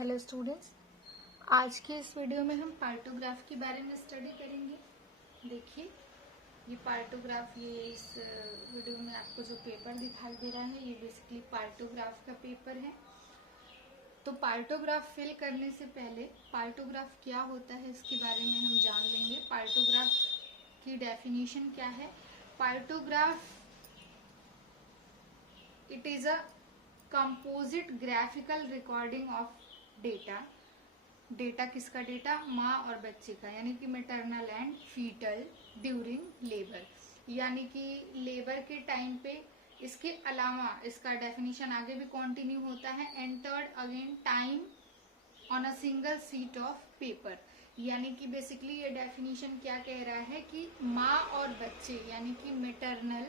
Hello students, आज के इस वीडियो में हम पार्टोग्राफ के बारे में स्टडी करेंगे। देखिए, ये पार्टोग्राफ, ये इस वीडियो में आपको जो पेपर दिखाई दे रहा है ये बेसिकली पार्टोग्राफ का पेपर है। तो पार्टोग्राफ फिल करने से पहले पार्टोग्राफ क्या होता है इसके बारे में हम जान लेंगे। पार्टोग्राफ की डेफिनेशन क्या है। Partograph it is a composite graphical recording of data. Data किसका? डेटा माँ और बच्चे का, यानी कि maternal and fetal during labour, यानी कि लेबर के टाइम पे। इसके अलावा इसका डेफिनेशन आगे भी कंटिन्यू होता है। Entered again time on a single seat of paper, यानी कि बेसिकली ये डेफिनेशन क्या कह रहा है कि माँ और बच्चे यानी कि मैटरनल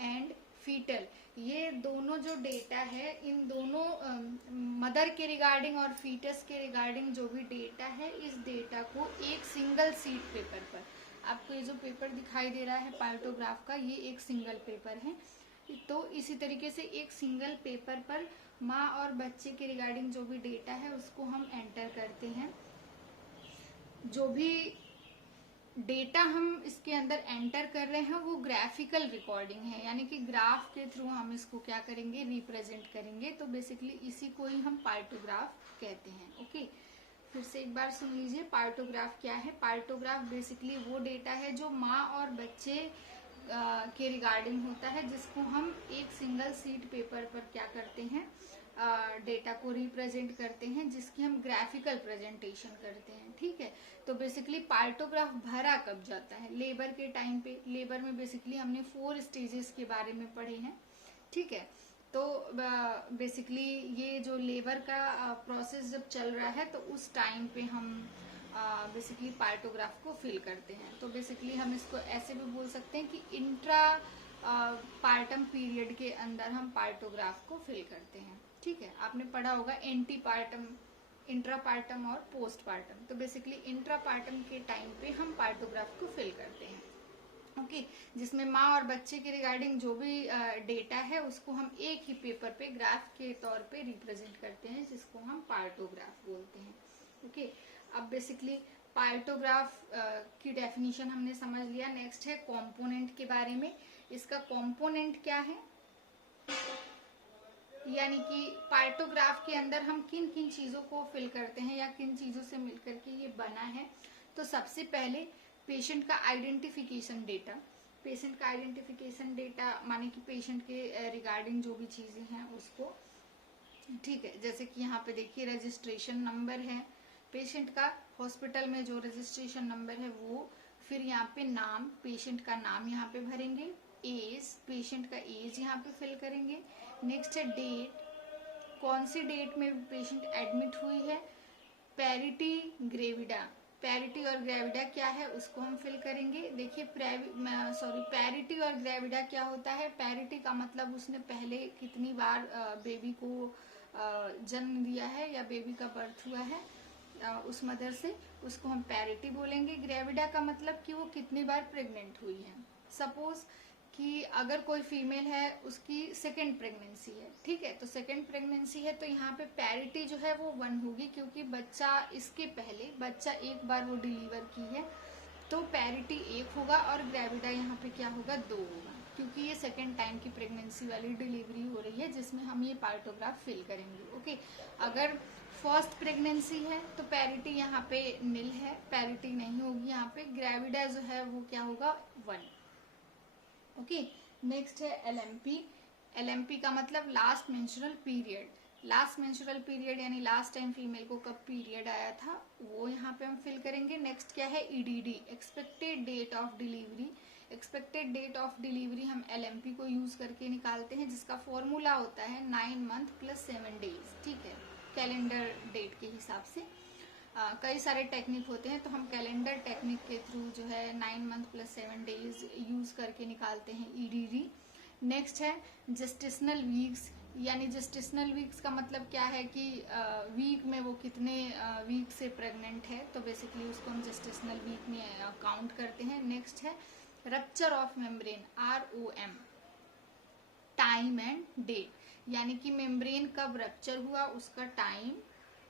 एंड फीटल, ये दोनों जो डेटा है, इन दोनों मदर के रिगार्डिंग और फीटस के रिगार्डिंग जो भी डेटा है, इस डेटा को एक सिंगल सीट पेपर पर, आपको ये जो पेपर दिखाई दे रहा है पार्टोग्राफ का, ये एक सिंगल पेपर है। तो इसी तरीके से एक सिंगल पेपर पर माँ और बच्चे के रिगार्डिंग जो भी डेटा है उसको हम एंटर करते हैं। जो भी डेटा हम इसके अंदर एंटर कर रहे हैं वो ग्राफिकल रिकॉर्डिंग है, यानी कि ग्राफ के थ्रू हम इसको क्या करेंगे, रिप्रेजेंट करेंगे। तो बेसिकली इसी को ही हम पार्टोग्राफ कहते हैं। ओके, फिर से एक बार सुन लीजिए, पार्टोग्राफ क्या है। पार्टोग्राफ बेसिकली वो डेटा है जो माँ और बच्चे के रिगार्डिंग होता है, जिसको हम एक सिंगल सीट पेपर पर क्या करते हैं, डेटा को रिप्रेजेंट करते हैं, जिसकी हम ग्राफिकल प्रेजेंटेशन करते हैं। ठीक है, तो बेसिकली पार्टोग्राफ भरा कब जाता है? लेबर के टाइम पे। लेबर में बेसिकली हमने 4 स्टेजेस के बारे में पढ़े हैं। ठीक है, तो बेसिकली ये जो लेबर का प्रोसेस जब चल रहा है तो उस टाइम पे हम बेसिकली पार्टोग्राफ को फिल करते हैं। तो बेसिकली हम इसको ऐसे भी बोल सकते हैं कि इंट्रा पार्टम पीरियड के अंदर हम पार्टोग्राफ को फिल करते हैं। ठीक है, आपने पढ़ा होगा एंटी पार्टम, इंट्रा पार्टम और पोस्ट पार्टम। तो बेसिकली इंट्रा पार्टम के टाइम पे हम पार्टोग्राफ को फिल करते हैं। ओके, जिसमें माँ और बच्चे के रिगार्डिंग जो भी डेटा है उसको हम एक ही पेपर पे ग्राफ के तौर पे रिप्रेजेंट करते हैं, जिसको हम पार्टोग्राफ बोलते हैं। ओके, अब बेसिकली पार्टोग्राफ की डेफिनेशन हमने समझ लिया। नेक्स्ट है कंपोनेंट के बारे में। इसका कंपोनेंट क्या है, यानी कि पार्टोग्राफ के अंदर हम किन किन चीजों को फिल करते हैं या किन चीजों से मिलकर के ये बना है। तो सबसे पहले पेशेंट का आइडेंटिफिकेशन डेटा। पेशेंट का आइडेंटिफिकेशन डेटा माने कि पेशेंट के रिगार्डिंग जो भी चीजें हैं उसको। ठीक है, जैसे कि यहाँ पे देखिए रजिस्ट्रेशन नंबर है पेशेंट का, हॉस्पिटल में जो रजिस्ट्रेशन नंबर है वो। फिर यहाँ पे नाम, पेशेंट का नाम यहाँ पे भरेंगे। एज, पेशेंट का एज यहाँ पे फिल करेंगे। नेक्स्ट है डेट, कौन सी डेट में पेशेंट एडमिट हुई है। पैरिटी, ग्रेविडा, पैरिटी और ग्रेविडा क्या है उसको हम फिल करेंगे। देखिए पैरिटी और ग्रेविडा क्या होता है। पैरिटी का मतलब उसने पहले कितनी बार बेबी को जन्म दिया है या बेबी का बर्थ हुआ है उस मदर से, उसको हम पैरिटी बोलेंगे। ग्रेविडा का मतलब कि वो कितनी बार प्रेग्नेंट हुई है। सपोज कि अगर कोई फीमेल है उसकी सेकेंड प्रेगनेंसी है, ठीक है, तो सेकेंड प्रेगनेंसी है तो यहाँ पे पैरिटी जो है वो 1 होगी, क्योंकि बच्चा इसके पहले बच्चा एक बार वो डिलीवर की है, तो पैरिटी 1 होगा। और ग्रेविडा यहाँ पे क्या होगा, 2 होगा, क्योंकि ये सेकेंड टाइम की प्रेगनेंसी वाली डिलीवरी हो रही है जिसमें हम ये पार्टोग्राफ फिल करेंगे। ओके, अगर फर्स्ट प्रेगनेंसी है तो पैरिटी यहाँ पे निल है, पैरिटी नहीं होगी यहाँ पे। ग्रेविडा जो है वो क्या होगा, 1। ओके, नेक्स्ट है एलएमपी। एलएमपी का मतलब last menstrual period. Last menstrual period यानी लास्ट टाइम फीमेल को कब पीरियड आया था वो यहाँ पे हम फिल करेंगे। नेक्स्ट क्या है, EDD, expected date of delivery. Expected date of delivery हम एलएमपी को यूज करके निकालते हैं, जिसका फॉर्मूला होता है 9 मंथ प्लस 7 डेज। ठीक है, कैलेंडर डेट के हिसाब से कई सारे टेक्निक होते हैं, तो हम कैलेंडर टेक्निक के थ्रू जो है 9 मंथ प्लस 7 डेज यूज करके निकालते हैं ईडीडी। नेक्स्ट है जेस्टेशनल वीक्स, यानी जेस्टेशनल वीक्स का मतलब क्या है कि वीक में वो कितने वीक से प्रेग्नेंट है, तो बेसिकली उसको हम जेस्टेशनल वीक में काउंट करते हैं। नेक्स्ट है rupture of membrane, ROM, time and date, यानी कि मेम्ब्रेन कब रप्चर हुआ उसका टाइम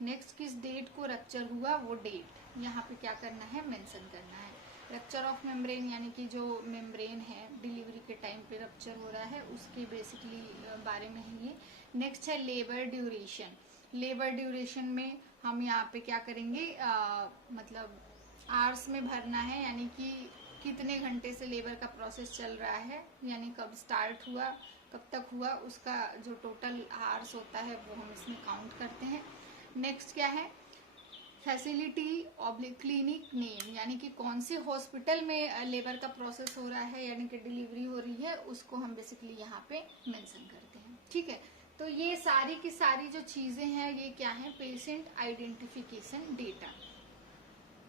नेक्स्ट किस डेट को रप्चर हुआ वो डेट यहाँ पे क्या करना है, मेंशन करना है। रप्चर ऑफ मेम्ब्रेन यानी कि जो मेम्ब्रेन है डिलीवरी के टाइम पे रप्चर हो रहा है उसके बेसिकली बारे में है ये। नेक्स्ट है लेबर ड्यूरेशन। लेबर ड्यूरेशन में हम यहाँ पे क्या करेंगे, मतलब आवर्स में भरना है, यानी कि कितने घंटे से लेबर का प्रोसेस चल रहा है, यानी कब स्टार्ट हुआ कब तक हुआ, उसका जो टोटल आवर्स होता है वो हम इसमें काउंट करते हैं। नेक्स्ट क्या है, फैसिलिटी ऑब्लिक क्लिनिक नेम, यानी कि कौन से हॉस्पिटल में लेबर का प्रोसेस हो रहा है यानी कि डिलीवरी हो रही है उसको हम बेसिकली यहाँ पे मेंशन करते हैं। ठीक है, तो ये सारी की सारी जो चीजें हैं ये क्या है, पेशेंट आइडेंटिफिकेशन डेटा।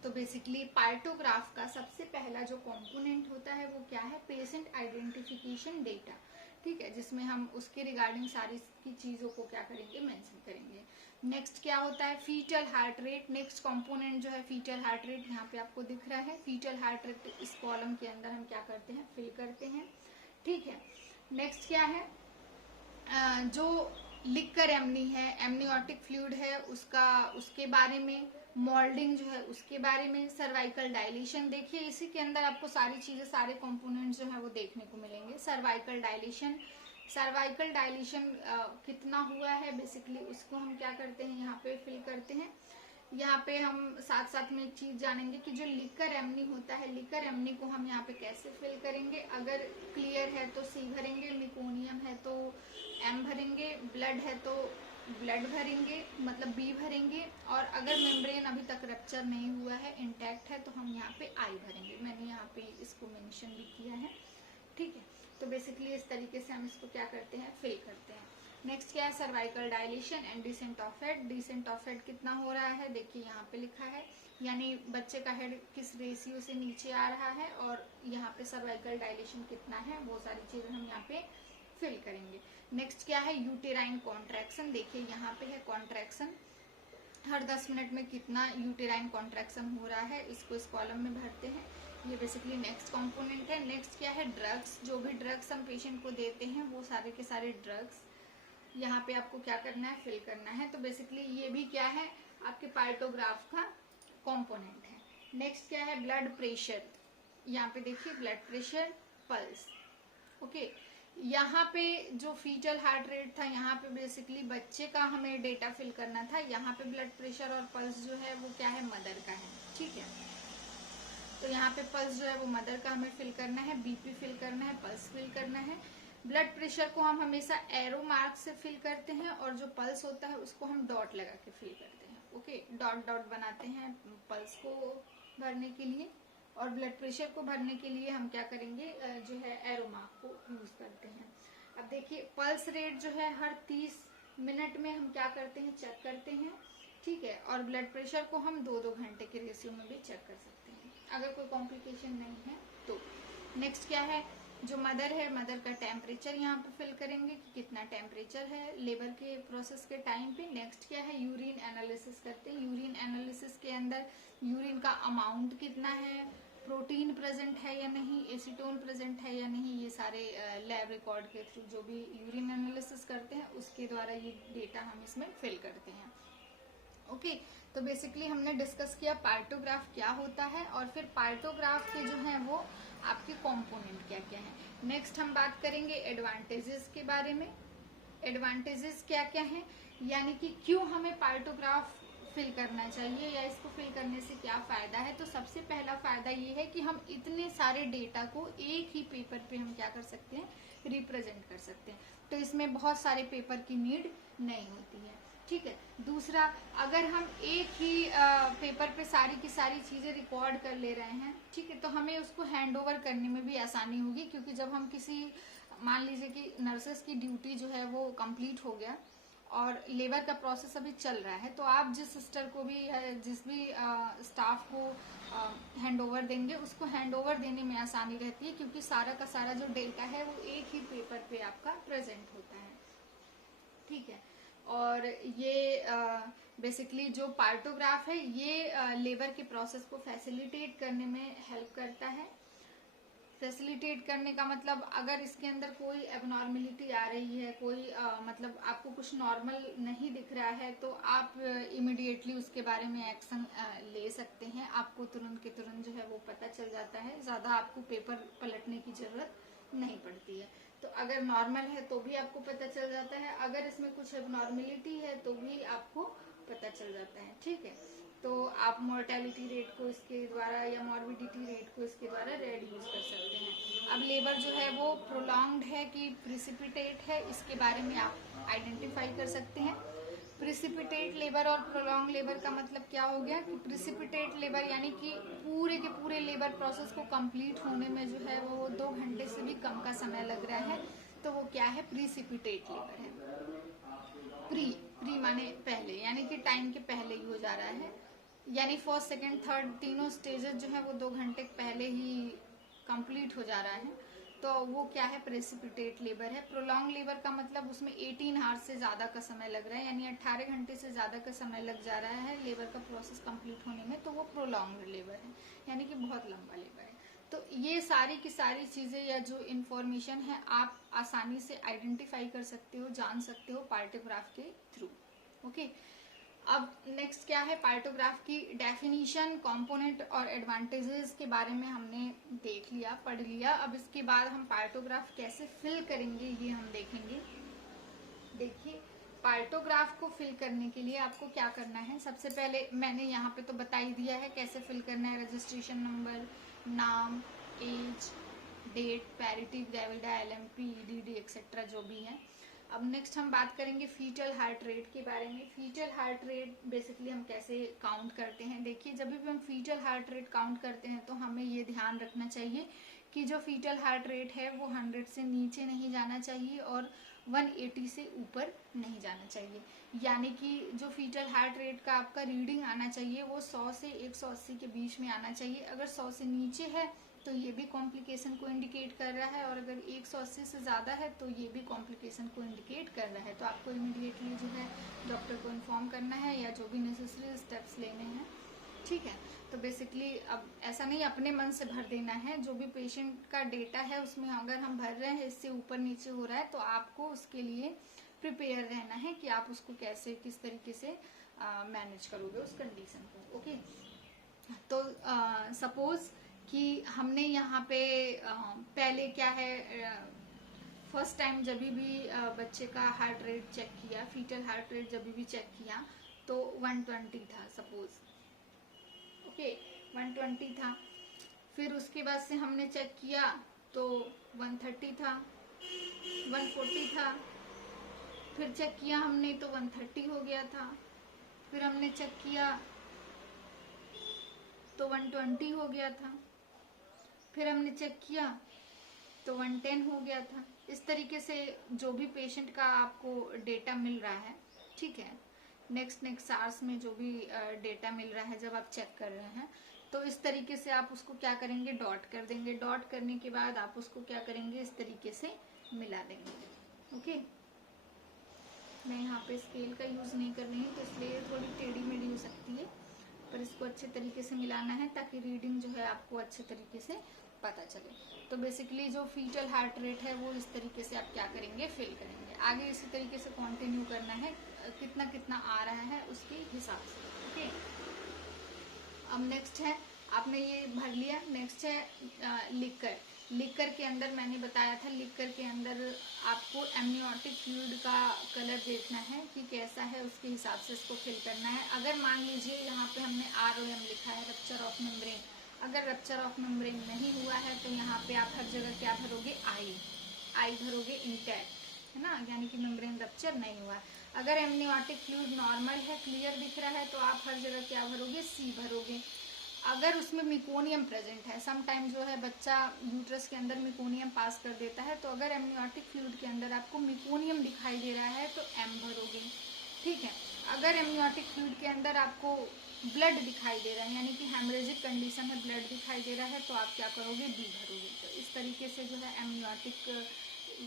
तो बेसिकली पार्टोग्राफ का सबसे पहला जो कंपोनेंट होता है वो क्या है, पेशेंट आइडेंटिफिकेशन डेटा। ठीक है, जिसमें हम उसके रिगार्डिंग सारी की चीजों को क्या करेंगे, मेंशन करेंगे। नेक्स्ट क्या होता है, fetal heart rate. Next component जो है फीटल हार्ट रेट, यहाँ पे आपको दिख रहा है। फीटल हार्ट रेट इस कॉलम के अंदर हम क्या करते हैं, फिल करते हैं। ठीक है, नेक्स्ट क्या है, जो लिक्कर एमनी है, एमनियोटिक फ्लूइड है उसके बारे में, मोल्डिंग जो है उसके बारे में, सर्वाइकल डायलेशन। देखिए इसी के अंदर आपको सारी चीजें, सारे कंपोनेंट्स जो है वो देखने को मिलेंगे। सर्वाइकल डायलेशन, सर्वाइकल डायलेशन कितना हुआ है बेसिकली उसको हम क्या करते हैं, यहाँ पे फिल करते हैं। यहाँ पे हम साथ साथ में एक चीज जानेंगे कि जो लिकर एमनी होता है, लिकर एमनी को हम यहाँ पे कैसे फिल करेंगे। अगर क्लियर है तो सी भरेंगे, मिकोनियम है तो एम भरेंगे, ब्लड है तो ब्लड भरेंगे, मतलब बी भरेंगे, और अगर मेम्ब्रेन अभी तक रप्चर नहीं हुआ है, इंटैक्ट है, तो हम यहाँ पे आई भरेंगे। मैंने यहाँ पे इसको मेंशन भी किया है। ठीक है, तो बेसिकली इस तरीके से हम इसको क्या करते हैं, फिल करते हैं। नेक्स्ट क्या है, cervical dilation and descent of head. Descent of head कितना हो रहा है, देखिए यहाँ पे लिखा है, यानी बच्चे का हेड किस रेशियो से नीचे आ रहा है, और यहाँ पे सर्वाइकल डायलेशन कितना है, वो सारी चीजें हम यहाँ पे फिल करेंगे। नेक्स्ट क्या है, यूटेराइन कॉन्ट्रैक्शन। देखिए यहाँ पे है कॉन्ट्रैक्शन, हर 10 मिनट में कितना यूटेराइन कॉन्ट्रैक्शन हो रहा है, इसको इस कॉलम में भरते हैं। ये बेसिकली नेक्स्ट कंपोनेंट है। नेक्स्ट क्या है, ड्रग्स। जो भी ड्रग्स हम पेशेंट को देते हैं वो सारे के सारे ड्रग्स यहाँ पे आपको क्या करना है, फिल करना है। तो बेसिकली ये भी क्या है, आपके पार्टोग्राफ का कंपोनेंट है। नेक्स्ट क्या है, ब्लड प्रेशर। यहाँ पे देखिए ब्लड प्रेशर, पल्स। ओके, यहाँ पे जो फीटल हार्ट रेट था, यहाँ पे बेसिकली बच्चे का हमें डेटा फिल करना था। यहाँ पे ब्लड प्रेशर और पल्स जो है वो क्या है, मदर का है। ठीक है, तो यहाँ पे पल्स जो है वो मदर का हमें फिल करना है, बीपी फिल करना है, पल्स फिल करना है। ब्लड प्रेशर को हम हमेशा एरो मार्क से फिल करते हैं, और जो पल्स होता है उसको हम डॉट लगा के फिल करते हैं। ओके, डॉट डॉट बनाते हैं पल्स को भरने के लिए, और ब्लड प्रेशर को भरने के लिए हम क्या करेंगे, जो है एरो मार्क को यूज करते हैं। अब देखिए पल्स रेट जो है हर 30 मिनट में हम क्या करते हैं, चेक करते हैं। ठीक है, और ब्लड प्रेशर को हम 2-2 घंटे के रेशियो में भी चेक कर सकते हैं अगर कोई कॉम्प्लिकेशन नहीं है तो। नेक्स्ट क्या है, जो मदर है, मदर का टेम्परेचर यहाँ पे फिल करेंगे कि कितना टेम्परेचर है लेबर के प्रोसेस के टाइम पे। नेक्स्ट क्या है, यूरिन एनालिसिस करते हैं। यूरिन एनालिसिस के अंदर यूरिन का अमाउंट कितना है, प्रोटीन प्रेजेंट है या नहीं, एसीटोन प्रेजेंट है या नहीं, ये सारे लैब रिकॉर्ड के थ्रू जो भी यूरिन एनालिसिस करते हैं उसके द्वारा ये डेटा हम इसमें फिल करते हैं। ओके, तो बेसिकली हमने डिस्कस किया पार्टोग्राफ क्या होता है, और फिर पार्टोग्राफ के जो है वो आपके कंपोनेंट क्या क्या है। नेक्स्ट हम बात करेंगे एडवांटेजेस के बारे में। एडवांटेजेस क्या क्या है, यानी कि क्यों हमें पार्टोग्राफ फिल करना चाहिए या इसको फिल करने से क्या फायदा है। तो सबसे पहला फायदा ये है कि हम इतने सारे डेटा को एक ही पेपर पे हम क्या कर सकते हैं, रिप्रेजेंट कर सकते हैं। तो इसमें बहुत सारे पेपर की नीड नहीं होती है। ठीक है, दूसरा, अगर हम एक ही पेपर पे सारी की सारी चीजें रिकॉर्ड कर ले रहे हैं, ठीक है, तो हमें उसको हैंड ओवर करने में भी आसानी होगी, क्योंकि जब हम किसी, मान लीजिए कि नर्सेस की ड्यूटी जो है वो कंप्लीट हो गया और लेबर का प्रोसेस अभी चल रहा है, तो आप जिस सिस्टर को भी, जिस भी स्टाफ को हैंड ओवर देंगे उसको हैंड ओवर देने में आसानी रहती है, क्योंकि सारा का सारा जो डेटा है वो एक ही पेपर पे आपका प्रेजेंट होता है। ठीक है, और ये बेसिकली जो पार्टोग्राफ है ये लेबर के प्रोसेस को फैसिलिटेट करने में हेल्प करता है। फैसिलिटेट करने का मतलब अगर इसके अंदर कोई एबनॉर्मलिटी आ रही है, कोई मतलब आपको कुछ नॉर्मल नहीं दिख रहा है, तो आप इमिडिएटली उसके बारे में एक्शन ले सकते हैं। आपको तुरंत के तुरंत जो है वो पता चल जाता है, ज़्यादा आपको पेपर पलटने की ज़रूरत नहीं पड़ती है। तो अगर नॉर्मल है तो भी आपको पता चल जाता है, अगर इसमें कुछ एबनॉर्मलिटी है तो भी आपको पता चल जाता है, ठीक है। तो आप मोर्टेलिटी रेट को इसके द्वारा या मॉर्बिडिटी रेट को इसके द्वारा रेड्यूस कर सकते हैं। अब लेबर जो है वो प्रोलॉन्ग्ड है कि प्रिसिपिटेट है, इसके बारे में आप आइडेंटिफाई कर सकते हैं। प्रिसिपिटेट लेबर और प्रोलॉन्ग लेबर का मतलब क्या हो गया कि प्रिसिपिटेट लेबर यानी कि पूरे के पूरे लेबर प्रोसेस को कंप्लीट होने में जो है वो 2 घंटे से भी कम का समय लग रहा है, तो वो क्या है, प्रिसिपिटेट लेबर है। प्री माने पहले, यानी कि टाइम के पहले ही हो जा रहा है, यानी फर्स्ट सेकंड थर्ड तीनों स्टेजेस जो है वो 2 घंटे पहले ही कंप्लीट हो जा रहा है, तो वो क्या है, प्रेसिपिटेट लेबर है। प्रोलॉन्ग लेबर का मतलब उसमें 18 आवर्स से ज्यादा का समय लग रहा है, यानी 18 घंटे से ज्यादा का समय लग जा रहा है लेबर का प्रोसेस कंप्लीट होने में, तो वो प्रोलॉन्ग लेबर है, यानी कि बहुत लंबा लेबर है। तो ये सारी की सारी चीजें या जो इन्फॉर्मेशन है आप आसानी से आइडेंटिफाई कर सकते हो, जान सकते हो पार्टोग्राफ के थ्रू। ओके, अब नेक्स्ट क्या है, पार्टोग्राफ की डेफिनेशन, कंपोनेंट और एडवांटेजेस के बारे में हमने देख लिया, पढ़ लिया। अब इसके बाद हम पार्टोग्राफ कैसे फिल करेंगे ये हम देखेंगे। देखिए, पार्टोग्राफ को फिल करने के लिए आपको क्या करना है, सबसे पहले मैंने यहाँ पे तो बता ही दिया है कैसे फिल करना है, रजिस्ट्रेशन नंबर, नाम, age, date, parity, gravida, LMP, EDD etcetera जो भी है। अब नेक्स्ट हम बात करेंगे फीटल हार्ट रेट के बारे में। फीटल हार्ट रेट बेसिकली हम कैसे काउंट करते हैं। देखिए, जब भी हम फीटल हार्ट रेट काउंट करते हैं तो हमें ये ध्यान रखना चाहिए कि जो फीटल हार्ट रेट है वो 100 से नीचे नहीं जाना चाहिए और 180 से ऊपर नहीं जाना चाहिए, यानी कि जो फीटल हार्ट रेट का आपका रीडिंग आना चाहिए वो 100 से 180 के बीच में आना चाहिए। अगर 100 से नीचे है तो ये भी कॉम्प्लिकेशन को इंडिकेट कर रहा है, और अगर 180 से ज़्यादा है तो ये भी कॉम्प्लिकेशन को इंडिकेट कर रहा है। तो आपको इमीडिएटली जो है डॉक्टर को इन्फॉर्म करना है या जो भी नेसेसरी स्टेप्स लेने हैं, ठीक है। तो बेसिकली अब ऐसा नहीं अपने मन से भर देना है, जो भी पेशेंट का डेटा है उसमें अगर हम भर रहे हैं इससे ऊपर नीचे हो रहा है तो आपको उसके लिए प्रिपेयर रहना है कि आप उसको कैसे किस तरीके से मैनेज करोगे उस कंडीशन को। ओके, तो सपोज कि हमने यहाँ पे पहले क्या है, फर्स्ट टाइम जब भी बच्चे का हार्ट रेट चेक किया, फीटल हार्ट रेट जब भी चेक किया तो 120 था सपोज, ओके 120 था। फिर उसके बाद से हमने चेक किया तो 130 था, 140 था, फिर चेक किया हमने तो 130 हो गया था, फिर हमने चेक किया तो 120 हो गया था, फिर हमने चेक किया तो 110 हो गया था। इस तरीके से जो भी पेशेंट का आपको डेटा मिल रहा है, ठीक है, नेक्स्ट आवर्स में जो भी डेटा मिल रहा है जब आप चेक कर रहे हैं, तो इस तरीके से आप उसको क्या करेंगे, डॉट कर देंगे। डॉट करने के बाद आप उसको क्या करेंगे, इस तरीके से मिला देंगे। ओके, मैं यहाँ पे स्केल का यूज नहीं कर रही हूँ तो इसलिए थोड़ी टेढ़ी मेढ़ी हो सकती है, पर इसको अच्छे तरीके से मिलाना है ताकि रीडिंग जो है आपको अच्छे तरीके से पता चले। तो बेसिकली जो फीटल हार्ट रेट है वो इस तरीके से आप क्या करेंगे, फिल करेंगे। आगे इसी तरीके से कंटिन्यू करना है, कितना कितना आ रहा है उसके हिसाब से। ओके, अब नेक्स्ट है, आपने ये भर लिया। नेक्स्ट है लिकर के अंदर मैंने बताया था, लिकर के अंदर आपको एमनियोटिक फ्लूइड का कलर देखना है कि कैसा है, उसके हिसाब से इसको फिल करना है। अगर मान लीजिए यहाँ पे हमने ROM लिखा है, रप्चर ऑफ मेम्ब्रेन, अगर रप्चर ऑफ मेम्ब्रेन नहीं हुआ है तो यहाँ पे आप हर जगह क्या भरोगे, आई भरोगे इंटैक्ट, है ना, यानी कि मेम्ब्रेन रप्चर नहीं हुआ है। अगर एमनियोटिक फ्लूइड नॉर्मल है, क्लियर दिख रहा है, तो आप हर जगह क्या भरोगे, C भरोगे। अगर उसमें मिकोनियम प्रेजेंट है, सम टाइम जो है बच्चा यूट्रस के अंदर मिकोनियम पास कर देता है, तो अगर एमनियोटिक फ्लूइड के अंदर आपको मिकोनियम दिखाई दे रहा है तो M भरोगे, ठीक है। अगर एमनियोटिक फ्लूइड के अंदर आपको ब्लड दिखाई दे रहा है, यानी कि हेमरेजिक कंडीशन में ब्लड दिखाई दे रहा है, तो आप क्या करोगे, B भरोगे। तो इस तरीके से जो है एमनियोटिक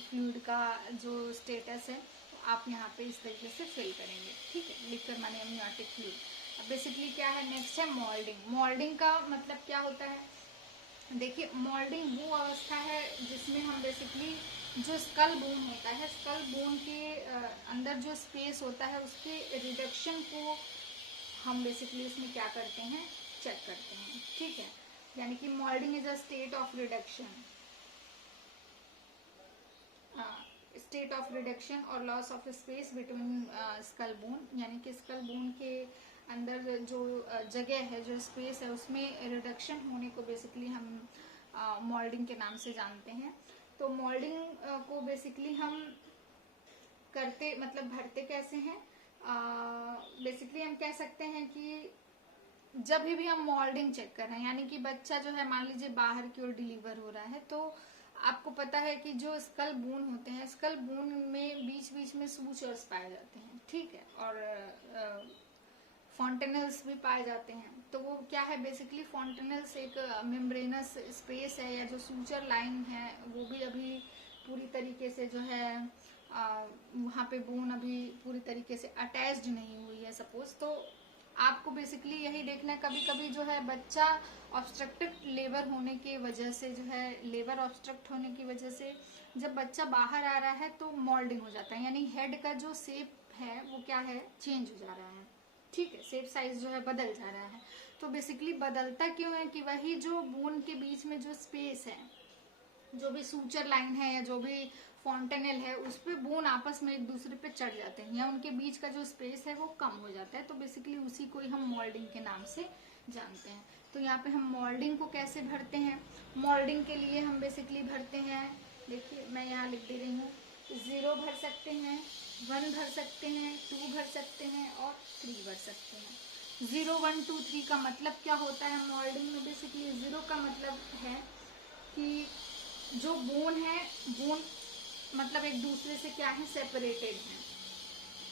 फ्लूइड का जो स्टेटस है तो आप यहाँ पे इस तरीके से फिल करेंगे, ठीक है, लिखकर माने एमनियोटिक फ्लूइड। बेसिकली क्या है, नेक्स्ट है मोल्डिंग। मोल्डिंग का मतलब क्या होता है, देखिए मोल्डिंग वो अवस्था है जिसमें हम बेसिकली जो स्कल बोन होता है, स्कल बोन के अंदर जो स्पेस होता है उसके रिडक्शन को हम बेसिकली उसमें क्या करते हैं, चेक करते हैं, ठीक है। यानी कि moulding is a state of reduction, state of reduction और loss of space between skull bone, यानी कि स्कल बोन के अंदर जो जगह है, जो स्पेस है, उसमें रिडक्शन होने को बेसिकली हम मोल्डिंग के नाम से जानते हैं। तो मोल्डिंग को बेसिकली हम करते मतलब भरते कैसे हैं, बेसिकली हम कह सकते हैं कि जब भी हम मोल्डिंग चेक कर रहे हैं, यानी कि बच्चा जो है मान लीजिए बाहर की ओर डिलीवर हो रहा है, तो आपको पता है कि जो स्कल बोन होते हैं, स्कल बोन में बीच बीच में सूचर्स पाए जाते हैं, ठीक है, और फॉन्टेनल्स भी पाए जाते हैं। तो वो क्या है, बेसिकली फॉन्टेनल्स एक मेम्ब्रेनस स्पेस है, या जो सूचर लाइन है वो भी अभी पूरी तरीके से जो है वहाँ पे बोन अभी पूरी तरीके से अटैच्ड नहीं हुई है सपोज। तो आपको बेसिकली यही देखना है, कभी कभी जो है बच्चा ऑब्स्ट्रक्टेड लेबर होने की वजह से जो है, लेबर ऑब्स्ट्रक्ट होने की वजह से जब बच्चा बाहर आ रहा है तो मोल्डिंग हो जाता है, यानी हेड का जो शेप है वो क्या है, चेंज हो जा रहा है, ठीक है, शेप साइज जो है बदल जा रहा है। तो बेसिकली बदलता क्यों है कि वही जो बोन के बीच में जो स्पेस है, जो भी सूचर लाइन है या जो भी फॉन्टेनल है, उस पे बोन आपस में एक दूसरे पे चढ़ जाते हैं, या उनके बीच का जो स्पेस है वो कम हो जाता है। तो बेसिकली उसी को ही हम मोल्डिंग के नाम से जानते हैं। तो यहाँ पे हम मोल्डिंग को कैसे भरते हैं, मोल्डिंग के लिए हम बेसिकली भरते हैं, देखिए मैं यहाँ लिख दे रही हूँ, 0 भर सकते हैं, 1 भर सकते हैं, 2 भर सकते हैं और 3 भर सकते हैं। 0 1 2 3 का मतलब क्या होता है मोल्डिंग में, बेसिकली 0 का मतलब है कि जो बोन है, बोन मतलब एक दूसरे से क्या है, सेपरेटेड है,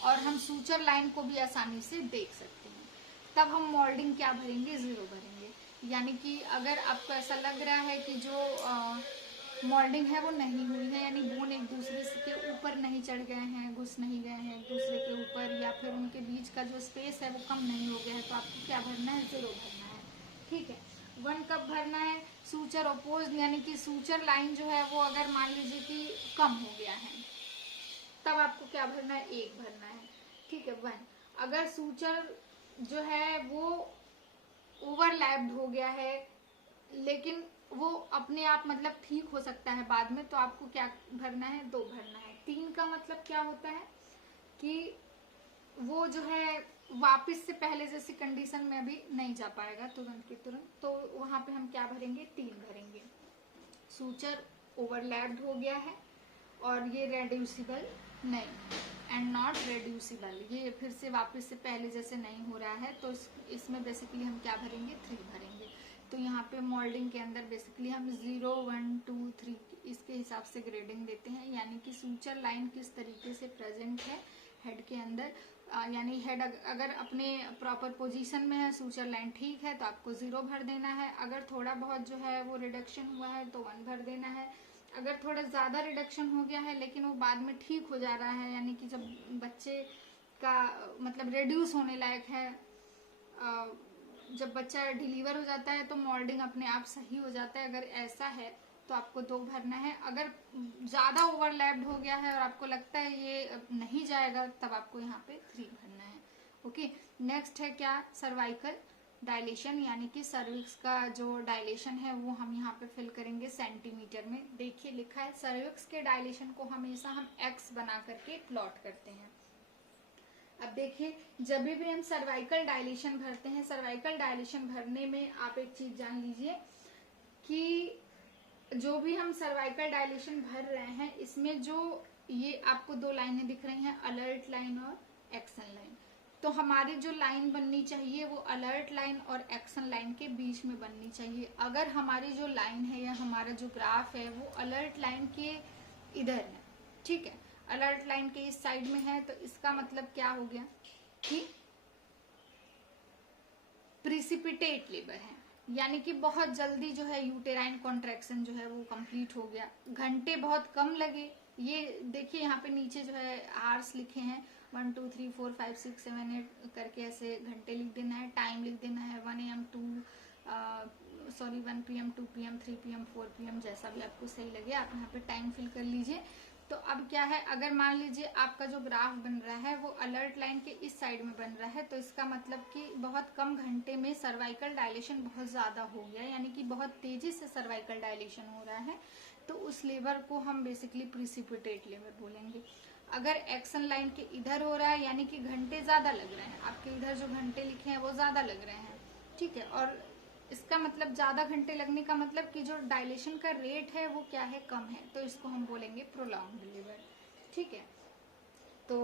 और हम सूचर लाइन को भी आसानी से देख सकते हैं। तब हम मोल्डिंग क्या भरेंगे, 0 भरेंगे। यानी कि अगर आपको ऐसा लग रहा है कि जो मोल्डिंग है वो नहीं हुई है, यानी बोन एक दूसरे के ऊपर नहीं चढ़ गए हैं, घुस नहीं गए हैं एक दूसरे के ऊपर, या फिर उनके बीच का जो स्पेस है वो कम नहीं हो गया है, तो आपको क्या भरना है, 0 भरना है, ठीक है। 1 कब भरना है, सूचर अपोज, यानी कि सूचर लाइन जो है वो अगर मान लीजिए कि कम हो गया है, तब आपको क्या भरना है, 1 भरना है, ठीक है। 1 अगर सूचर जो है वो ओवरलैप्ड हो गया है, लेकिन वो अपने आप मतलब ठीक हो सकता है बाद में, तो आपको क्या भरना है, 2 भरना है। 3 का मतलब क्या होता है कि वो जो है वापस से पहले जैसी कंडीशन में अभी नहीं जा पाएगा तुरंत की तुरंत, तो वहां पे हम क्या भरेंगे, 3 भरेंगे। सूचर ओवरलैप्ड हो गया है और ये रेड्यूसिबल नहीं, एंड नॉट रेड्यूसिबल, ये फिर से वापस से पहले जैसे नहीं हो रहा है, तो इसमें बेसिकली हम क्या भरेंगे, 3 भरेंगे। तो यहाँ पे मोल्डिंग के अंदर बेसिकली हम 0 1 2 3 इसके हिसाब से ग्रेडिंग देते हैं, यानी कि सूचर लाइन किस तरीके से प्रेजेंट है हेड के अंदर, यानी हेड अगर अपने प्रॉपर पोजीशन में है, सूचर लाइन ठीक है, तो आपको 0 भर देना है। अगर थोड़ा बहुत जो है वो रिडक्शन हुआ है तो 1 भर देना है। अगर थोड़ा ज़्यादा रिडक्शन हो गया है लेकिन वो बाद में ठीक हो जा रहा है, यानी कि जब बच्चे का मतलब रिड्यूस होने लायक है, जब बच्चा डिलीवर हो जाता है तो मोल्डिंग अपने आप सही हो जाता है, अगर ऐसा है तो आपको 2 भरना है। अगर ज़्यादा ओवरलैप्ड हो गया है और आपको लगता है ये नहीं जाएगा, तब आपको यहाँ पे 3 भरना है। ओके, नेक्स्ट है क्या, सर्वाइकल डायलेशन, यानी कि सर्विक्स का जो डायलेशन है वो हम यहाँ पे फिल करेंगे सेंटीमीटर में। देखिए लिखा है सर्विक्स के डायलेशन को हमेशा हम एक्स बना करके प्लॉट करते हैं। अब देखिए जब भी हम सर्वाइकल डायलेशन भरते हैं, सर्वाइकल डायलेशन भरने में आप एक चीज जान लीजिए कि जो भी हम सर्वाइकल डायलेशन भर रहे हैं, इसमें जो ये आपको 2 लाइनें दिख रही हैं, अलर्ट लाइन और एक्शन लाइन, तो हमारी जो लाइन बननी चाहिए वो अलर्ट लाइन और एक्शन लाइन के बीच में बननी चाहिए। अगर हमारी जो लाइन है या हमारा जो ग्राफ है वो अलर्ट लाइन के इधर है, ठीक है, अलर्ट लाइन के इस साइड में है, तो इसका मतलब क्या हो गया कि प्रिसिपिटेट लेबर है, यानी कि बहुत जल्दी जो है यूटेराइन कॉन्ट्रैक्शन जो है वो कंप्लीट हो गया, घंटे बहुत कम लगे। ये देखिए यहाँ पे नीचे जो है आवर्स लिखे हैं, 1 2 3 4 5 6 7 8 करके ऐसे घंटे लिख देना है, टाइम लिख देना है 1 AM to sorry 1 PM, 2 PM, 3 PM, 4 PM, जैसा भी आपको सही लगे आप यहाँ पे टाइम फिल कर लीजिए। तो अब क्या है, अगर मान लीजिए आपका जो ग्राफ बन रहा है वो अलर्ट लाइन के इस साइड में बन रहा है, तो इसका मतलब कि बहुत कम घंटे में सर्वाइकल डायलेशन बहुत ज्यादा हो गया, यानी कि बहुत तेजी से सर्वाइकल डायलेशन हो रहा है, तो उस लेबर को हम बेसिकली प्रिसिपिटेट लेबर बोलेंगे। अगर एक्शन लाइन के इधर हो रहा है, यानी कि घंटे ज्यादा लग रहे हैं, आपके इधर जो घंटे लिखे हैं वो ज्यादा लग रहे हैं, ठीक है, और इसका मतलब ज्यादा घंटे लगने का मतलब कि जो डायलेशन का रेट है वो क्या है, कम है, तो इसको हम बोलेंगे प्रोलॉन्ग्ड लेबर, ठीक है। तो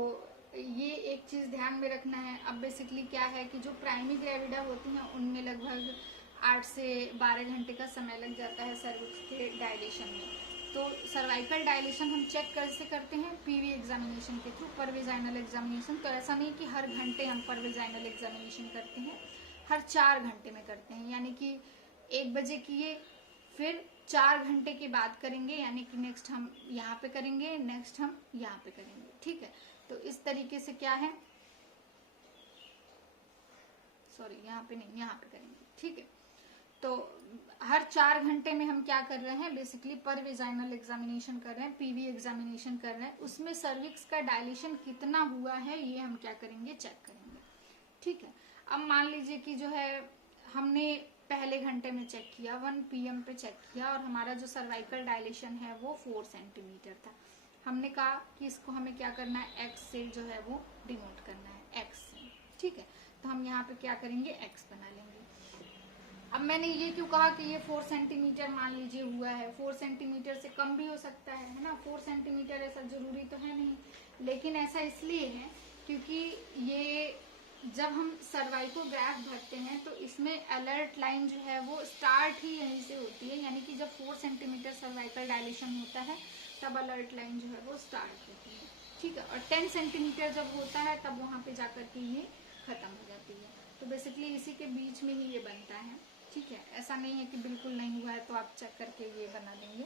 ये एक चीज ध्यान में रखना है। अब बेसिकली क्या है कि जो प्राइमरी ग्रेविडा होती हैं उनमें लगभग 8 से 12 घंटे का समय लग जाता है सर्विक्स के डायलेशन में। तो सर्वाइकल डायलेशन हम चेक कैसे करते हैं, पीवी एग्जामिनेशन के थ्रू, परवेजाइनल एग्जामिनेशन। तो ऐसा नहीं कि हर घंटे हम परवेजाइनल एग्जामिनेशन करते हैं, हर 4 घंटे में करते हैं, यानी कि 1 बजे किए, फिर 4 घंटे के बाद करेंगे, यानी कि नेक्स्ट हम यहाँ पे करेंगे, नेक्स्ट हम यहाँ पे करेंगे, ठीक है। तो इस तरीके से क्या है, सॉरी यहाँ पे नहीं, यहाँ पे करेंगे, ठीक है। तो हर 4 घंटे में हम क्या कर रहे हैं, बेसिकली परवेजाइनल एग्जामिनेशन कर रहे हैं, पीवी एग्जामिनेशन कर रहे हैं, उसमें सर्विक्स का डायलेशन कितना हुआ है ये हम क्या करेंगे, चेक करेंगे, ठीक है। अब मान लीजिए कि जो है हमने पहले घंटे में चेक किया, 1 PM पे चेक किया, और हमारा जो सर्वाइकल डायलेशन है वो 4 सेंटीमीटर था। हमने कहा कि इसको हमें क्या करना है, एक्स से जो है वो डिनोट करना है, एक्स से, ठीक है। तो हम यहाँ पे क्या करेंगे, एक्स बना लेंगे। अब मैंने ये क्यों कहा कि ये 4 सेंटीमीटर मान लीजिए हुआ है, 4 सेंटीमीटर से कम भी हो सकता है ना, 4 सेंटीमीटर ऐसा जरूरी तो है नहीं, लेकिन ऐसा इसलिए है क्योंकि ये जब हम सर्वाइकोग्राफ भरते हैं तो इसमें अलर्ट लाइन जो है वो स्टार्ट ही यहीं से होती है, यानी कि जब 4 सेंटीमीटर सर्वाइकल डायलेशन होता है तब अलर्ट लाइन जो है वो स्टार्ट होती है, ठीक है। और 10 सेंटीमीटर जब होता है तब वहां पे जाकर के ये खत्म हो जाती है। तो बेसिकली इसी के बीच में ही ये बनता है, ठीक है। ऐसा नहीं है कि बिल्कुल नहीं हुआ है तो आप चेक करके ये बना देंगे।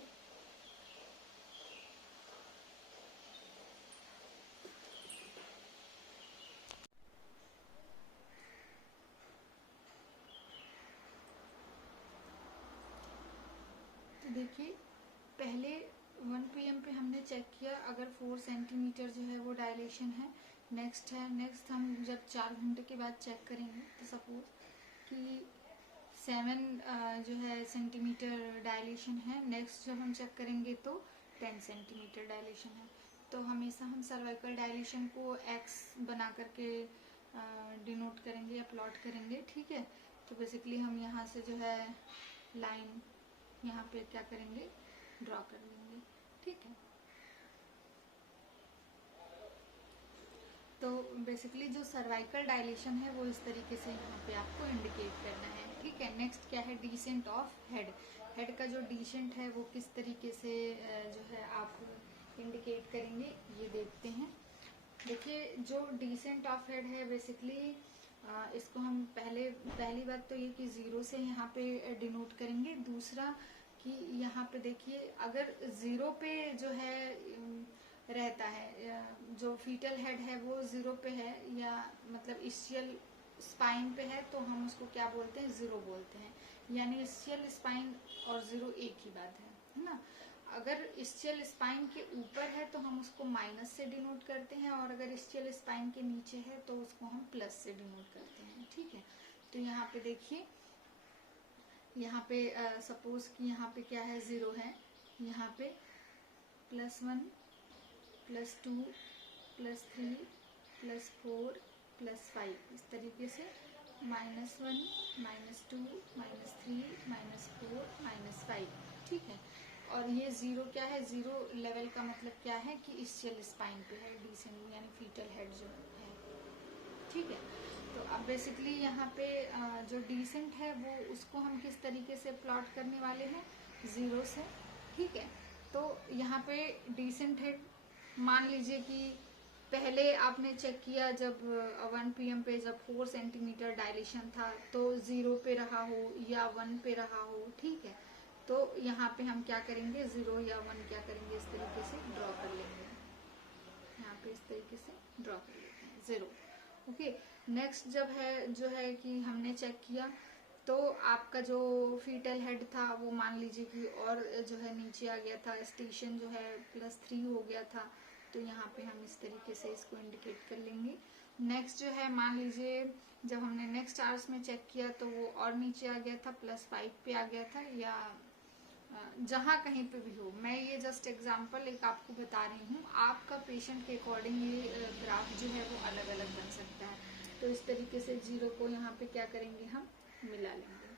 तो देखिए पहले 1 PM पे हमने चेक किया, अगर 4 सेंटीमीटर जो है वो डायलेशन है, नेक्स्ट है, नेक्स्ट हम जब 4 घंटे के बाद चेक करेंगे तो सपोज कि 7 जो है सेंटीमीटर डायलेशन है, नेक्स्ट जब हम चेक करेंगे तो 10 सेंटीमीटर डायलेशन है। तो हमेशा हम सर्वाइकल डायलेशन को एक्स बना करके डिनोट करेंगे या प्लॉट करेंगे, ठीक है। तो बेसिकली हम यहाँ से जो है लाइन यहाँ पे क्या करेंगे, ड्रॉ कर लेंगे, ठीक है। तो बेसिकली जो सर्वाइकल डायलेशन है वो इस तरीके से यहाँ पे आपको इंडिकेट करना है, ठीक है। नेक्स्ट क्या है, डिसेंट ऑफ हेड। हेड का जो डिसेंट है वो किस तरीके से जो है आप इंडिकेट करेंगे ये देखते हैं। देखिए जो डिसेंट ऑफ हेड है बेसिकली इसको हम पहली बात तो ये कि 0 से यहाँ पे डिनोट करेंगे। दूसरा कि यहाँ पे देखिए अगर 0 पे जो है रहता है, जो फीटल हेड है वो 0 पे है या मतलब इस्चियल स्पाइन पे है, तो हम उसको क्या बोलते हैं, 0 बोलते हैं। यानी इस्चियल स्पाइन और 0 एक ही बात है ना। अगर इस्चियल स्पाइन के ऊपर है तो हम उसको माइनस से डिनोट करते हैं, और अगर इस्चियल स्पाइन के नीचे है तो उसको हम प्लस से डिनोट करते हैं, ठीक है। तो यहाँ पे देखिए, यहाँ पे सपोज कि यहाँ पे क्या है, 0 है, यहाँ पे +1 +2 +3 +4 +5 इस तरीके से -1 -2 -3 -4 -5, ठीक है। और ये 0 क्या है, 0 लेवल का मतलब क्या है कि इस्चियल स्पाइन पे है, डिसेंट यानी फीटल हेड जो है, ठीक है। तो अब बेसिकली यहाँ पे जो डिसेंट है वो उसको हम किस तरीके से प्लॉट करने वाले हैं, 0 से, ठीक है। तो यहाँ पे डिसेंट हेड मान लीजिए कि पहले आपने चेक किया जब 1 PM पे जब 4 सेंटीमीटर डायलेशन था तो 0 पे रहा हो या 1 पे रहा हो, ठीक है। तो यहाँ पे हम क्या करेंगे, 0 या 1 क्या करेंगे, इस तरीके से ड्रॉ कर लेंगे, यहाँ पे इस तरीके से ड्रॉ कर लेते हैं 0, ओके। नेक्स्ट जब है जो है कि हमने चेक किया तो आपका जो फीटल हेड था वो मान लीजिए कि और जो है नीचे आ गया था, स्टेशन जो है +3 हो गया था, तो यहाँ पे हम इस तरीके से इसको इंडिकेट कर लेंगे। नेक्स्ट जो है मान लीजिए जब हमने नेक्स्ट आवर्स में चेक किया तो वो और नीचे आ गया था, +5 पे आ गया था, या जहाँ कहीं पे भी हो। मैं ये जस्ट एग्जांपल एक आपको बता रही हूँ, आपका पेशेंट के अकॉर्डिंग ये ग्राफ जो है वो अलग अलग बन सकता है। तो इस तरीके से 0 को यहाँ पे क्या करेंगे, हम मिला लेंगे।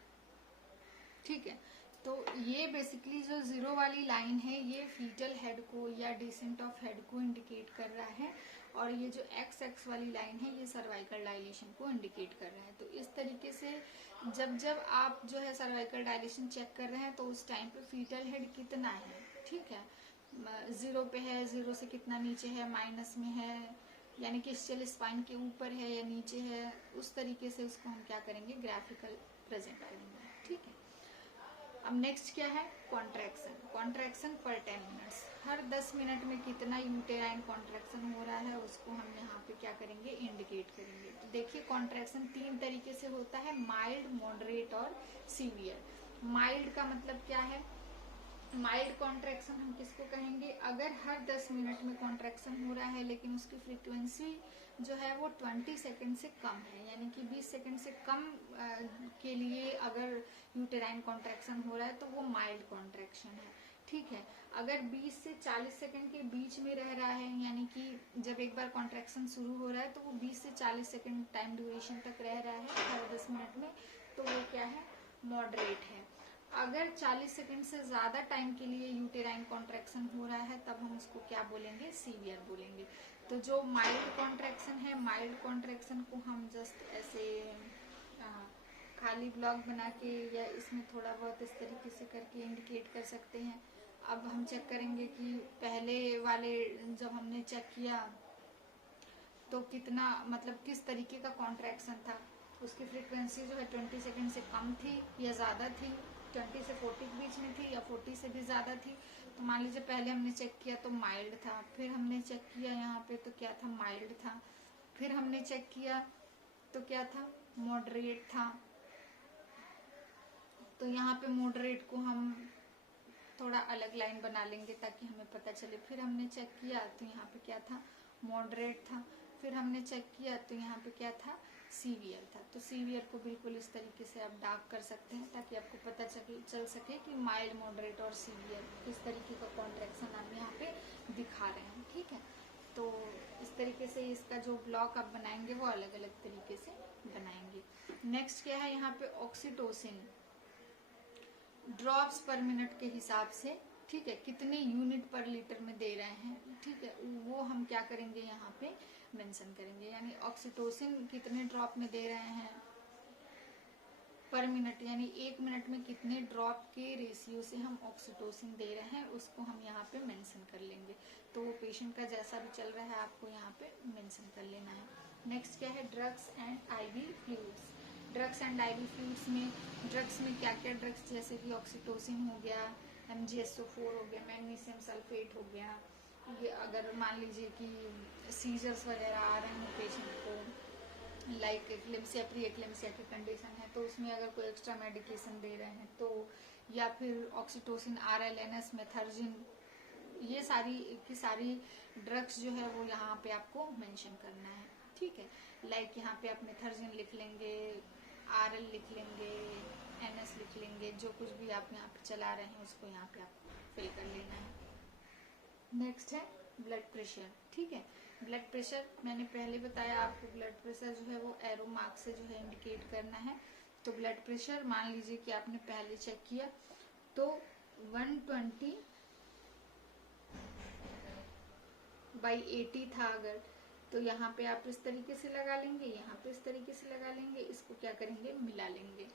ठीक है, तो ये बेसिकली जो 0 वाली लाइन है ये फीटल हेड को या डिसेंट ऑफ हेड को इंडिकेट कर रहा है, और ये जो एक्स वाली लाइन है ये सर्वाइकल डायलेशन को इंडिकेट कर रहा है। तो इस तरीके से जब आप जो है सर्वाइकल डायलेशन चेक कर रहे हैं तो उस टाइम पे फीटल हेड कितना है, ठीक है, 0 पे है, 0 से कितना नीचे है, माइनस में है, यानी कि स्टिल स्पाइन के ऊपर है या नीचे है, उस तरीके से उसको हम क्या करेंगे, ग्राफिकल प्रेजेंट करेंगे। ठीक है, अब नेक्स्ट क्या है, कॉन्ट्रैक्शन। कॉन्ट्रैक्शन पर 10 मिनट्स, हर 10 मिनट में कितना यूटेराइन कॉन्ट्रैक्शन हो रहा है उसको हम यहाँ पे क्या करेंगे, इंडिकेट करेंगे। तो देखिए कॉन्ट्रैक्शन 3 तरीके से होता है, माइल्ड, मॉडरेट और सीवियर। माइल्ड का मतलब क्या है, माइल्ड कॉन्ट्रैक्शन हम किसको कहेंगे, अगर हर 10 मिनट में कॉन्ट्रैक्शन हो रहा है लेकिन उसकी फ्रीक्वेंसी जो है वो 20 सेकंड से कम है, यानी कि 20 सेकंड से कम के लिए अगर यूटेराइन कॉन्ट्रैक्शन हो रहा है तो वो माइल्ड कॉन्ट्रैक्शन है। ठीक है, अगर 20 से 40 सेकंड के बीच में रह रहा है, यानी कि जब एक बार कॉन्ट्रैक्शन शुरू हो रहा है तो वो 20 से 40 सेकंड टाइम ड्यूरेशन तक रह रहा है हर 10 मिनट में, तो वो क्या है, मॉडरेट है। अगर 40 सेकंड से ज्यादा टाइम के लिए यूटेराइन कॉन्ट्रैक्शन हो रहा है तब हम उसको क्या बोलेंगे, सीवियर बोलेंगे। तो जो माइल्ड कॉन्ट्रैक्शन है, माइल्ड कॉन्ट्रैक्शन को हम जस्ट ऐसे खाली ब्लॉक बना के या इसमें थोड़ा बहुत इस तरीके से करके इंडिकेट कर सकते हैं। अब हम चेक करेंगे कि पहले वाले जब हमने चेक किया तो कितना, मतलब किस तरीके का कॉन्ट्रैक्शन था, उसकी फ्रीक्वेंसी जो है 20 सेकंड से कम थी या ज्यादा थी, 20 से 40 के बीच में थी या 40 से भी ज्यादा थी। तो मान लीजिए पहले हमने चेक किया तो माइल्ड था, फिर हमने चेक किया यहाँ पे तो क्या था, माइल्ड था, फिर हमने चेक किया तो क्या था, मॉडरेट था। तो यहाँ पे मॉडरेट को हम थोड़ा अलग लाइन बना लेंगे ताकि हमें पता चले। फिर हमने चेक किया तो यहाँ पे क्या था, मॉडरेट था, फिर हमने चेक किया तो यहाँ पे क्या था, सीवियर था। तो सीवियर को बिल्कुल इस तरीके से आप डार्क कर सकते हैं ताकि आपको पता चल सके कि माइल्ड, मॉडरेट और सीवियर किस तरीके का कॉन्ट्रैक्शन आप यहाँ पे दिखा रहे हैं। ठीक है, तो इस तरीके से इसका जो ब्लॉक आप बनाएंगे वो अलग अलग तरीके से बनाएंगे। नेक्स्ट क्या है, यहाँ पे ऑक्सीटोसिन ड्रॉप्स पर मिनट के हिसाब से, ठीक है, कितने यूनिट पर लीटर में दे रहे हैं, ठीक है, वो हम क्या करेंगे यहाँ पे मेंशन करेंगे। यानी ऑक्सीटोसिन कितने ड्रॉप में दे रहे हैं पर मिनट, यानी 1 मिनट में कितने ड्रॉप के रेशियो से हम ऑक्सीटोसिन दे रहे हैं उसको हम यहाँ पे मेंशन कर लेंगे। तो वो पेशेंट का जैसा भी चल रहा है आपको यहाँ पे मेंशन कर लेना है। नेक्स्ट क्या है, drugs and ivy fluids. Drugs and ivy fluids में, ड्रग्स में क्या क्या ड्रग्स, जैसे कि ऑक्सीटोसिन हो गया, MgSO4 हो गया, मैग्नीशियम सल्फेट हो गया। ये अगर मान लीजिए कि सीजर्स वगैरह आ रहे हैं पेशेंट को, लाइक एक्लेम्सिया, प्री एक्लेम्सिया की कंडीशन है तो उसमें अगर कोई एक्स्ट्रा मेडिकेशन दे रहे हैं तो, या फिर ऑक्सीटोसिन, RLNS, मेथर्जिन, ये सारी की सारी ड्रग्स जो है वो यहाँ पे आपको मेंशन करना है। ठीक है, लाइक यहाँ पे आप मेथर्जिन लिख लेंगे, RL लिख लेंगे, NS लिख लेंगे, जो कुछ भी आप यहाँ पे चला रहे हैं उसको यहाँ पे आप फिल कर लेना है। नेक्स्ट है ब्लड प्रेशर। ठीक है, ब्लड प्रेशर मैंने पहले बताया आपको, ब्लड प्रेशर जो है वो एरो मार्क से जो है इंडिकेट करना है। तो ब्लड प्रेशर मान लीजिए कि आपने पहले चेक किया तो 120/80 था अगर, तो यहाँ पे आप इस तरीके से लगा लेंगे, यहाँ पे इस तरीके से लगा लेंगे, इसको क्या करेंगे, मिला लेंगे।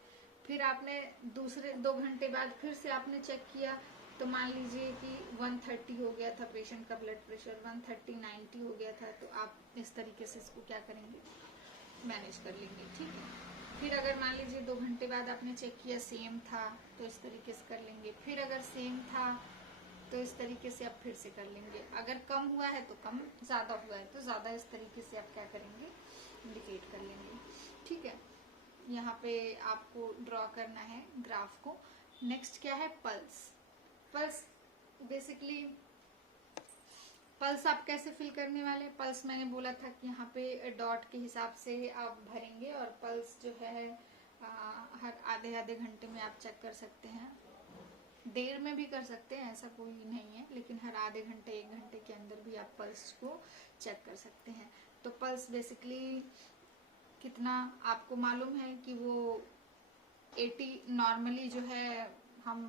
फिर आपने दूसरे 2 घंटे बाद फिर से आपने चेक किया तो मान लीजिए कि 130 हो गया था पेशेंट का ब्लड प्रेशर, 130/90 हो गया था, तो आप इस तरीके से इसको क्या करेंगे, मैनेज कर लेंगे। ठीक है, फिर अगर मान लीजिए 2 घंटे बाद आपने चेक किया सेम था तो इस तरीके से कर लेंगे, फिर अगर सेम था तो इस तरीके से आप फिर से कर लेंगे, अगर कम हुआ है तो कम, ज्यादा हुआ है तो ज्यादा, इस तरीके से आप क्या करेंगे, इंडिकेट कर लेंगे। ठीक है, यहाँ पे आपको ड्रॉ करना है ग्राफ को। नेक्स्ट क्या है, पल्स। पल्स बेसिकली पल्स आप कैसे फिल करने वाले, पल्स मैंने बोला था कि यहाँ पे डॉट के हिसाब से आप भरेंगे, और पल्स जो है हर आधे आधे घंटे में आप चेक कर सकते हैं, देर में भी कर सकते हैं, ऐसा कोई नहीं है, लेकिन हर आधे घंटे 1 घंटे के अंदर भी आप पल्स को चेक कर सकते हैं। तो पल्स बेसिकली कितना आपको मालूम है कि वो 80 नॉर्मली जो है हम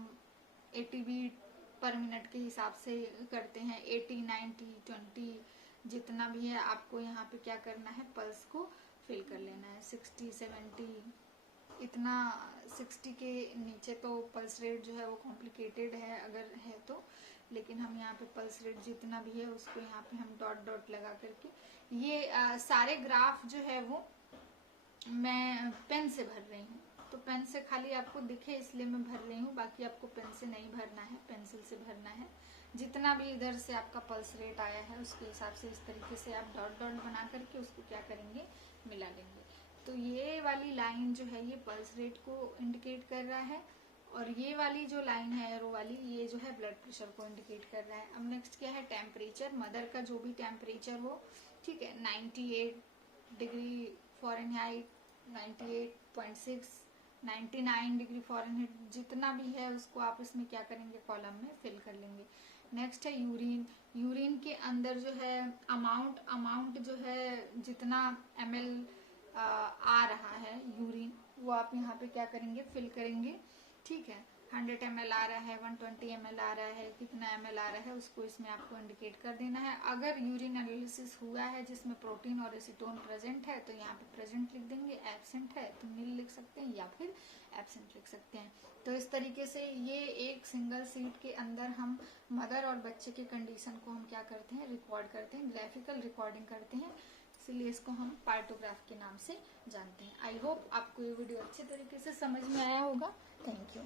80 बीट पर मिनट के हिसाब से करते हैं, 80 90 20 जितना भी है आपको यहाँ पे क्या करना है, पल्स को फिल कर लेना है। 60 70 इतना 60 के नीचे तो पल्स रेट जो है वो कॉम्प्लिकेटेड है अगर है तो, लेकिन हम यहाँ पे पल्स रेट जितना भी है उसको यहाँ पे हम डॉट डॉट लगा करके ये सारे ग्राफ जो है वो मैं पेन से भर रही हूँ। तो पेन से खाली आपको दिखे इसलिए मैं भर रही हूँ, बाकी आपको पेन से नहीं भरना है, पेंसिल से भरना है। जितना भी इधर से आपका पल्स रेट आया है उसके हिसाब से इस तरीके से आप डॉट डॉट बना करके उसको क्या करेंगे, मिला लेंगे। तो ये वाली लाइन जो है ये पल्स रेट को इंडिकेट कर रहा है, और ये वाली जो लाइन है एरो वाली ये जो है ब्लड प्रेशर को इंडिकेट कर रहा है। अब नेक्स्ट क्या है, टेम्परेचर। मदर का जो भी टेम्परेचर हो, ठीक है, 98 डिग्री फ़ारेनहाइट, 98.6, 99 डिग्री फ़ारेनहाइट जितना भी है उसको आप इसमें क्या करेंगे, कॉलम में फिल कर लेंगे। नेक्स्ट है यूरिन। यूरिन के अंदर जो है अमाउंट जो है जितना ml आ रहा है यूरिन, वो आप यहाँ पे क्या करेंगे, फिल करेंगे, ठीक है। 100 ml आ रहा है, 120 ml आ रहा है, कितना ml आ रहा है उसको इसमें आपको इंडिकेट कर देना है। अगर यूरिन एनालिसिस हुआ है जिसमें प्रोटीन और एसीटोन प्रेजेंट है तो यहाँ पे प्रेजेंट लिख देंगे, एब्सेंट है तो नील लिख सकते हैं या फिर एब्सेंट लिख सकते हैं। तो इस तरीके से ये एक सिंगल सीट के अंदर हम मदर और बच्चे के कंडीशन को हम क्या करते हैं, रिकॉर्ड करते हैं, ग्राफिकल रिकॉर्डिंग करते हैं, इसलिए इसको हम पार्टोग्राफ के नाम से जानते हैं। आई होप आपको ये वीडियो अच्छे तरीके से समझ में आया होगा। Thank you.